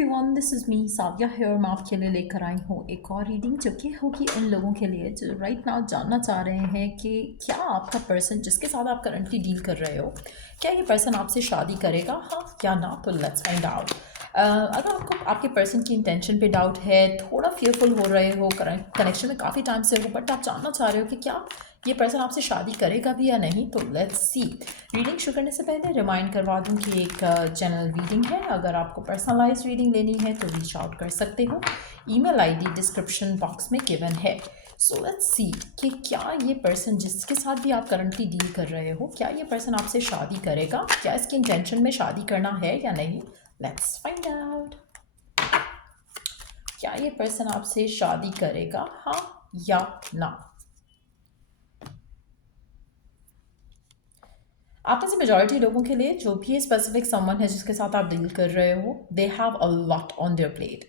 Everyone, this is me Savia here. मैं आपके लिए लेकर आई हूँ एक और रीडिंग जो कि होगी उन लोगों के लिए जो राइट नाउ जानना चाह रहे हैं कि क्या आपका पर्सन जिसके साथ आप करंटली डील कर रहे हो, क्या ये पर्सन आपसे शादी करेगा, हाँ या ना। तो लेट्स फाइंड आउट। अगर आपको आपके पर्सन की इंटेंशन पे डाउट है, थोड़ा फेयरफुल हो रहे हो, कनेक्शन में काफ़ी टाइम से हो, बट आप जानना चाह रहे हो कि क्या ये पर्सन आपसे शादी करेगा भी या नहीं, तो लेट्स सी। रीडिंग शुरू करने से पहले रिमाइंड करवा दूं कि एक जनरल रीडिंग है। अगर आपको पर्सनलाइज रीडिंग लेनी है तो रीच आउट कर सकते हो। ईमेल आईडी डिस्क्रिप्शन बॉक्स में गिवन है। सो लेट्स सी कि क्या ये पर्सन जिसके साथ भी आप करंटली डील कर रहे हो, क्या ये पर्सन आपसे शादी करेगा, क्या इसकी इंटेंशन में शादी करना है या नहीं। Let's find out. क्या ये पर्सन आपसे शादी करेगा, हाँ या ना। आप में से मेजॉरिटी लोगों के लिए जो भी स्पेसिफिक समवन है जिसके साथ आप डील कर रहे हो, they have a lot on their plate.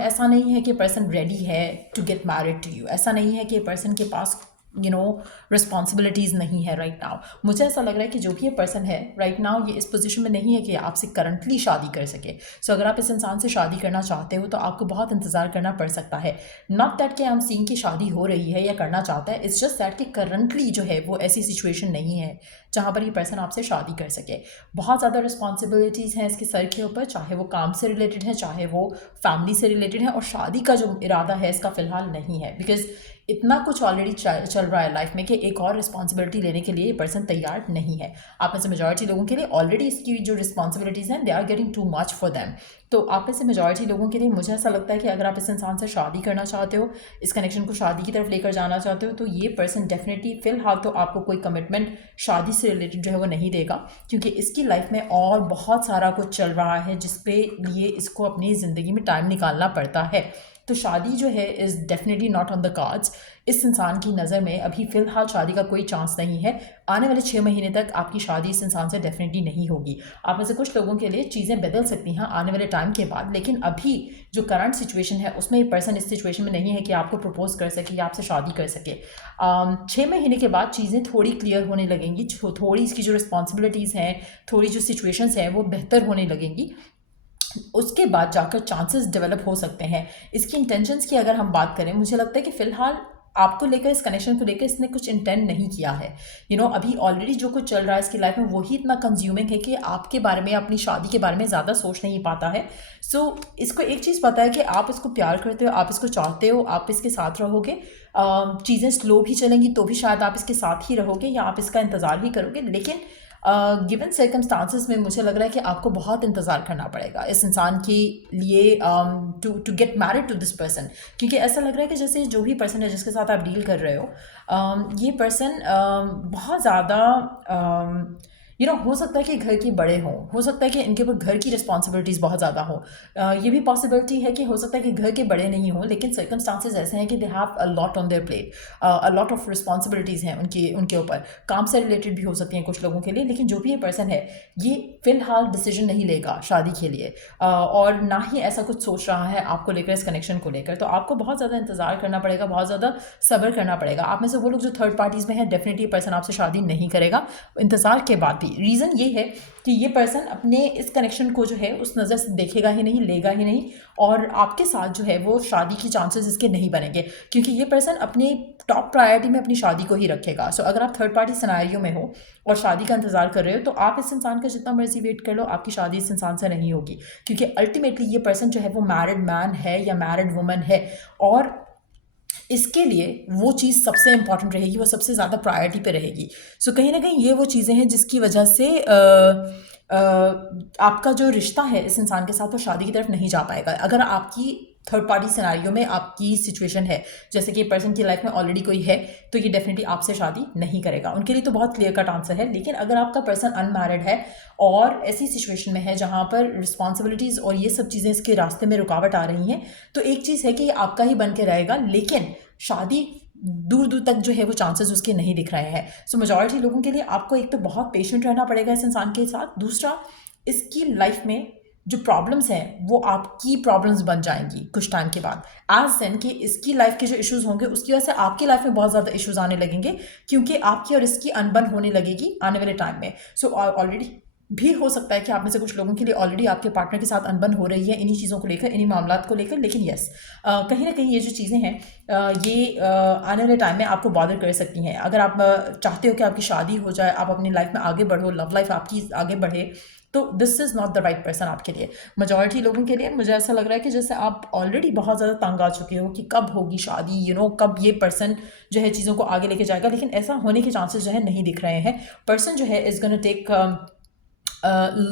ऐसा नहीं है कि पर्सन रेडी है to get married to you. ऐसा नहीं है कि पर्सन के पास रिस्पॉन्सिबिलिटीज़ नहीं है राइट नाउ। मुझे ऐसा लग रहा है कि जो भी ये पर्सन है राइट नाउ, ये इस पोजीशन में नहीं है कि आपसे करंटली शादी कर सके। सो अगर आप इस इंसान से शादी करना चाहते हो तो आपको बहुत इंतज़ार करना पड़ सकता है। नॉट दैट कि हम सीन की शादी हो रही है या करना चाहता है, इट्स जस्ट दैट कि करंटली जो है वो ऐसी सिचुएशन नहीं है जहाँ पर ये पर्सन आपसे शादी कर सके। बहुत ज़्यादा रिस्पॉन्सिबिलिटीज़ हैं इसके सर के ऊपर, चाहे वो काम से रिलेटेड है, चाहे वो फैमिली से रिलेटेड है, और शादी का जो इरादा है इसका फ़िलहाल नहीं है। बिकॉज इतना कुछ ऑलरेडी चल रहा है लाइफ में कि एक और रिस्पॉन्सिबिलिटी लेने के लिए ये पर्सन तैयार नहीं है। आप में से मेजॉरिटी लोगों के लिए ऑलरेडी इसकी जो रिस्पॉन्सिबिलिटीज़ हैं, they are getting too much for them. तो आप में से मेजॉरिटी लोगों के लिए मुझे ऐसा लगता है कि अगर आप इस इंसान से शादी करना चाहते हो, इस कनेक्शन को शादी की तरफ लेकर जाना चाहते हो, तो ये पर्सन डेफिनेटली फ़िलहाल तो आपको कोई कमिटमेंट शादी से रिलेटेड जो है वो नहीं देगा, क्योंकि इसकी लाइफ में और बहुत सारा कुछ चल रहा है जिसपे लिए इसको अपनी ज़िंदगी में टाइम निकालना पड़ता है। तो शादी जो है is definitely not on the cards. इस इंसान की नज़र में अभी फ़िलहाल शादी का कोई चांस नहीं है। आने वाले 6 महीने तक आपकी शादी इस इंसान से डेफिनेटली नहीं होगी। आप में से कुछ लोगों के लिए चीज़ें बदल सकती हैं आने वाले टाइम के बाद, लेकिन अभी जो करंट सिचुएशन है उसमें ये पर्सन इस सिचुएशन में नहीं है कि आपको प्रपोज कर सके या आपसे शादी कर सके। 6 महीने के बाद चीज़ें थोड़ी क्लियर होने लगेंगी, थोड़ी इसकी जो रिस्पॉन्सिबिलिटीज़ हैं, थोड़ी जो सिचुएशंस हैं वो बेहतर होने लगेंगी। उसके बाद जाकर चांसेस डेवलप हो सकते हैं। इसकी इंटेंशंस की अगर हम बात करें, मुझे लगता है कि फ़िलहाल आपको लेकर, इस कनेक्शन को लेकर इसने कुछ इंटेंट नहीं किया है। अभी ऑलरेडी जो कुछ चल रहा है इसकी लाइफ में वही इतना कंज्यूमिंग है कि आपके बारे में, अपनी शादी के बारे में ज़्यादा सोच नहीं पाता है। सो इसको एक चीज़ पता है कि आप इसको प्यार करते हो, आप इसको चाहते हो, आप इसके साथ रहोगे। चीज़ें स्लो भी चलेंगी तो भी शायद आप इसके साथ ही रहोगे या आप इसका इंतज़ार भी करोगे, लेकिन गिवन सर्कमस्टांसिस में मुझे लग रहा है कि आपको बहुत इंतज़ार करना पड़ेगा इस इंसान के लिए to get married to this person. क्योंकि ऐसा लग रहा है कि जैसे जो भी पर्सन है जिसके साथ आप डील कर रहे हो, ये पर्सन बहुत ज़्यादा हो सकता है कि घर के बड़े हों, हो सकता है कि इनके ऊपर घर की रिस्पॉन्सिबिलिटीज़ बहुत ज़्यादा हो। ये भी पॉसिबिलिटी है कि हो सकता है कि घर के बड़े नहीं हों, लेकिन सर्कमस्टांसेस ऐसे हैं कि दे have a lot on their plate, a lot of responsibilities हैं उनके ऊपर। काम से रिलेटेड भी हो सकती हैं कुछ लोगों के लिए, लेकिन जो भी ये पर्सन है ये फ़िलहाल डिसीजन नहीं लेगा शादी के लिए, और ना ही ऐसा कुछ सोच रहा है आपको लेकर, इस कनेक्शन को लेकर। तो आपको बहुत ज़्यादा इंतज़ार करना पड़ेगा, बहुत ज़्यादा सब्र करना पड़ेगा। आप में से वो लोग जो थर्ड पार्टीज़ में हैं, डेफिनेटली पर्सन आपसे शादी नहीं करेगा इंतज़ार के बाद भी। रीज़न ये है कि ये पर्सन अपने इस कनेक्शन को जो है उस नज़र से देखेगा ही नहीं, लेगा ही नहीं, और आपके साथ जो है वो शादी की चांसेस इसके नहीं बनेंगे, क्योंकि ये पर्सन अपनी टॉप प्रायोरिटी में अपनी शादी को ही रखेगा। सो अगर आप थर्ड पार्टी सिनेरियो में हो और शादी का इंतज़ार कर रहे हो, तो आप इस इंसान का जितना मर्जी वेट कर लो, आपकी शादी इस इंसान से नहीं होगी, क्योंकि अल्टीमेटली ये पर्सन जो है वो मैरिड मैन है या मैरिड वुमन है, और इसके लिए वो चीज़ सबसे इंपॉर्टेंट रहेगी, वो सबसे ज़्यादा प्रायोरिटी पे रहेगी। सो कहीं ना कहीं ये वो चीज़ें हैं जिसकी वजह से आपका जो रिश्ता है इस इंसान के साथ वो शादी की तरफ नहीं जा पाएगा। अगर आपकी थर्ड पार्टी सिनेरियो में आपकी सिचुएशन है, जैसे कि पर्सन की लाइफ में ऑलरेडी कोई है, तो ये डेफिनेटली आपसे शादी नहीं करेगा। उनके लिए तो बहुत क्लियर कट आंसर है। लेकिन अगर आपका पर्सन अनमैरिड है और ऐसी सिचुएशन में है जहाँ पर रिस्पॉन्सिबिलिटीज़ और ये सब चीज़ें इसके रास्ते में रुकावट आ रही हैं, तो एक चीज़ है कि ये आपका ही बन के रहेगा, लेकिन शादी दूर दूर तक जो है वो चांसेस उसके नहीं दिख रहे हैं। सो मेजॉरिटी लोगों के लिए आपको एक तो बहुत पेशेंट रहना पड़ेगा इस इंसान के साथ। दूसरा, इसकी लाइफ में जो प्रॉब्लम्स हैं वो आपकी प्रॉब्लम्स बन जाएंगी कुछ टाइम के बाद, एज एन कि इसकी लाइफ के जो इश्यूज होंगे उसकी वजह से आपकी लाइफ में बहुत ज़्यादा इश्यूज आने लगेंगे, क्योंकि आपकी और इसकी अनबन होने लगेगी आने वाले टाइम में। सो ऑलरेडी भी हो सकता है कि आप में से कुछ लोगों के लिए ऑलरेडी आपके पार्टनर के साथ अनबन हो रही है इन्हीं चीज़ों को लेकर, इन्हीं मामलात को लेकर। लेकिन यस, कहीं ना कहीं ये जो चीज़ें हैं ये आने वाले टाइम में आपको बॉदर कर सकती हैं। अगर आप चाहते हो कि आपकी शादी हो जाए, आप अपनी लाइफ में आगे बढ़ो, लव लाइफ आपकी आगे बढ़े, तो this is not the right person आपके लिए। मेजॉरिटी लोगों के लिए मुझे ऐसा लग रहा है कि जैसे आप ऑलरेडी बहुत ज़्यादा तंग आ चुके हो कि कब होगी शादी, कब ये पर्सन जो है चीज़ों को आगे लेके जाएगा। लेकिन ऐसा होने के चांसेस जो है नहीं दिख रहे हैं। पर्सन जो है is gonna take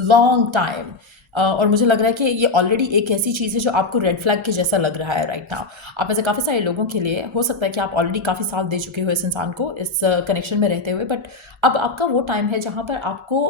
long time. और मुझे लग रहा है कि ये ऑलरेडी एक ऐसी चीज़ है जो आपको रेड फ्लैग के जैसा लग रहा है राइट नाउ। आप ऐसे काफ़ी सारे लोगों के लिए हो सकता है कि आप ऑलरेडी काफ़ी साल दे चुके हो इस इंसान को, इस कनेक्शन में रहते हुए, बट अब आपका वो टाइम है जहाँ पर आपको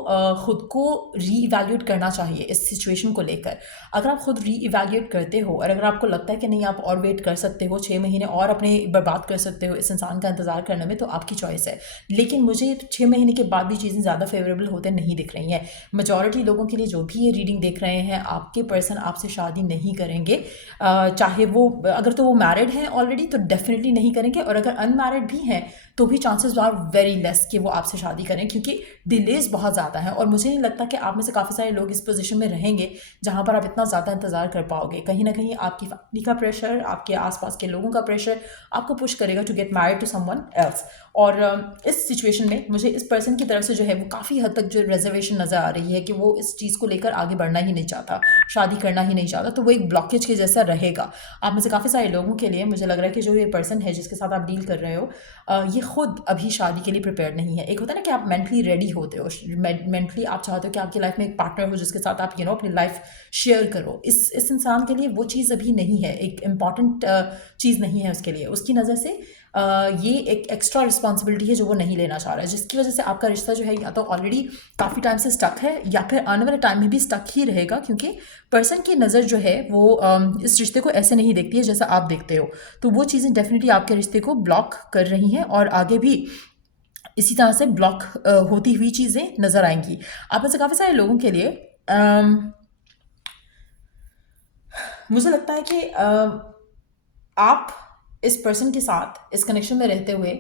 खुद को री इवेल्यूएट करना चाहिए इस सिचुएशन को लेकर। अगर आप खुद री इवेल्यूएट करते हो और अगर आपको लगता है कि नहीं आप और वेट कर सकते हो, 6 महीने और अपने बर्बाद कर सकते हो इस इंसान का इंतज़ार करने में, तो आपकी चॉइस है। लेकिन मुझे 6 महीने के बाद भी चीज़ें ज़्यादा फेवरेबल होते नहीं दिख रही हैं। मेजॉरिटी लोगों के लिए जो भी ये रीडिंग देख रहे हैं, आपके पर्सन आपसे शादी नहीं करेंगे। चाहे वो अगर तो वो मैरिड हैं ऑलरेडी तो डेफिनेटली नहीं करेंगे, और अगर अनमैरिड भी हैं तो भी चांसेस आर वेरी लेस कि वो आपसे शादी करें, क्योंकि डिलेज बहुत ज़्यादा है। और मुझे नहीं लगता कि आप में से काफ़ी सारे लोग इस पोजीशन में रहेंगे जहाँ पर आप इतना ज़्यादा इंतज़ार कर पाओगे। कहीं ना कहीं आपकी फैमिली का प्रेशर, आपके आसपास के लोगों का प्रेशर आपको पुश करेगा to get married to someone else. और इस सिचुएशन में मुझे इस पर्सन की तरफ से जो है वो काफ़ी हद तक जो रिजर्वेशन नज़र आ रही है कि वो इस चीज़ को लेकर आगे बढ़ना ही नहीं चाहता, शादी करना ही नहीं चाहता। तो वो एक ब्लॉकेज के जैसा रहेगा। आप में से काफ़ी सारे लोगों के लिए मुझे लग रहा है कि जो ये पर्सन है जिसके साथ आप डील कर रहे हो, ये खुद अभी शादी के लिए प्रिपेयर नहीं है। एक होता है ना कि आप मेंटली रेडी होते हो, मेंटली आप चाहते हो कि आपकी लाइफ में एक पार्टनर हो जिसके साथ आप अपनी लाइफ शेयर करो। इस इंसान के लिए वो चीज़ अभी नहीं है, एक इम्पॉर्टेंट चीज़ नहीं है उसके लिए। उसकी नज़र से ये एक एक्स्ट्रा रिस्पॉन्सिबिलिटी है जो वो नहीं लेना चाह रहा है, जिसकी वजह से आपका रिश्ता जो है या तो ऑलरेडी काफ़ी टाइम से स्टक है या फिर आने वाले टाइम में भी स्टक ही रहेगा, क्योंकि पर्सन की नज़र जो है वो इस रिश्ते को ऐसे नहीं देखती है जैसा आप देखते हो। तो वो चीज़ें डेफिनेटली आपके रिश्ते को ब्लॉक कर रही हैं और आगे भी इसी तरह से ब्लॉक होती हुई चीज़ें नज़र आएंगी। आप ऐसे काफ़ी सारे लोगों के लिए मुझे लगता है कि आप इस पर्सन के साथ इस कनेक्शन में रहते हुए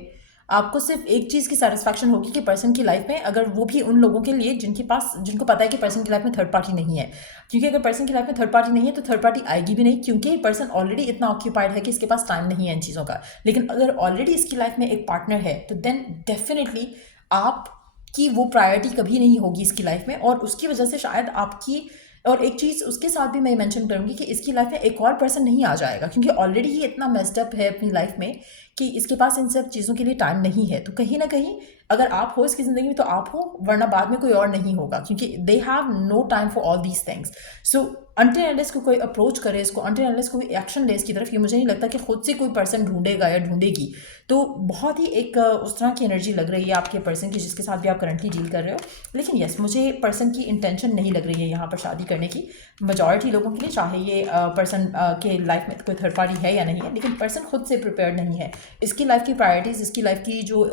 आपको सिर्फ एक चीज़ की सेटिस्फैक्शन होगी कि पर्सन की लाइफ में, अगर वो भी उन लोगों के लिए जिनको पता है कि पर्सन की लाइफ में थर्ड पार्टी नहीं है। क्योंकि अगर पर्सन की लाइफ में थर्ड पार्टी नहीं है तो थर्ड पार्टी आएगी भी नहीं, क्योंकि पर्सन ऑलरेडी इतना ऑक्यूपाइड है कि इसके पास टाइम नहीं है इन चीज़ों का। लेकिन अगर ऑलरेडी इसकी लाइफ में एक पार्टनर है तो देन डेफिनेटली आपकी वो प्रायोरिटी कभी नहीं होगी इसकी लाइफ में, और उसकी वजह से शायद आपकी, और एक चीज़ उसके साथ भी मैं मेंशन करूँगी कि इसकी लाइफ में एक और पर्सन नहीं आ जाएगा, क्योंकि ऑलरेडी ये इतना मेस्ड अप है अपनी लाइफ में कि इसके पास इन सब चीज़ों के लिए टाइम नहीं है। तो कहीं ना कहीं अगर आप हो इसकी ज़िंदगी में तो आप हो, वरना बाद में कोई और नहीं होगा, क्योंकि they have no time for all these things. So until unless को कोई अप्रोच करे इसको, अनटिल अनलेस कोई एक्शन ले इसकी तरफ, ये मुझे नहीं लगता कि खुद से कोई पर्सन ढूंढेगा या ढूंढेगी। तो बहुत ही एक उस तरह की एनर्जी लग रही है आपके पर्सन की जिसके साथ भी आप करंटली डील कर रहे हो। लेकिन यस, मुझे पर्सन की इंटेंशन नहीं लग रही है यहाँ पर शादी करने की मेजॉरिटी लोगों के लिए, चाहे ये पर्सन के लाइफ में कोई थर्ड पार्टी है या नहीं है। लेकिन पर्सन खुद से प्रिपेयर्ड नहीं है। इसकी लाइफ की प्रायोरिटीज़, इसकी लाइफ की जो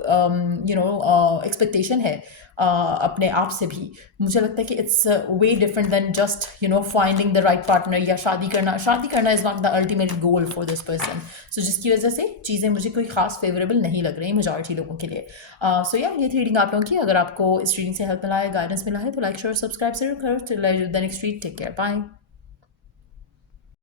एक्सपेक्टेशन है अपने आप से भी, मुझे लगता है कि it's way different than just finding the right partner या शादी करना is not the ultimate goal for this person. So जिसकी वजह से चीज़ें मुझे कोई खास फेवरेबल नहीं लग रही मेजॉरिटी लोगों के लिए। सो या ये थी रीडिंग आप लोगों की। अगर आपको इस रीडिंग से हेल्प मिला है, गाइडेंस मिला है, तो लाइक शेयर सब्सक्राइब जरूर करो। Till the next read, take care, bye.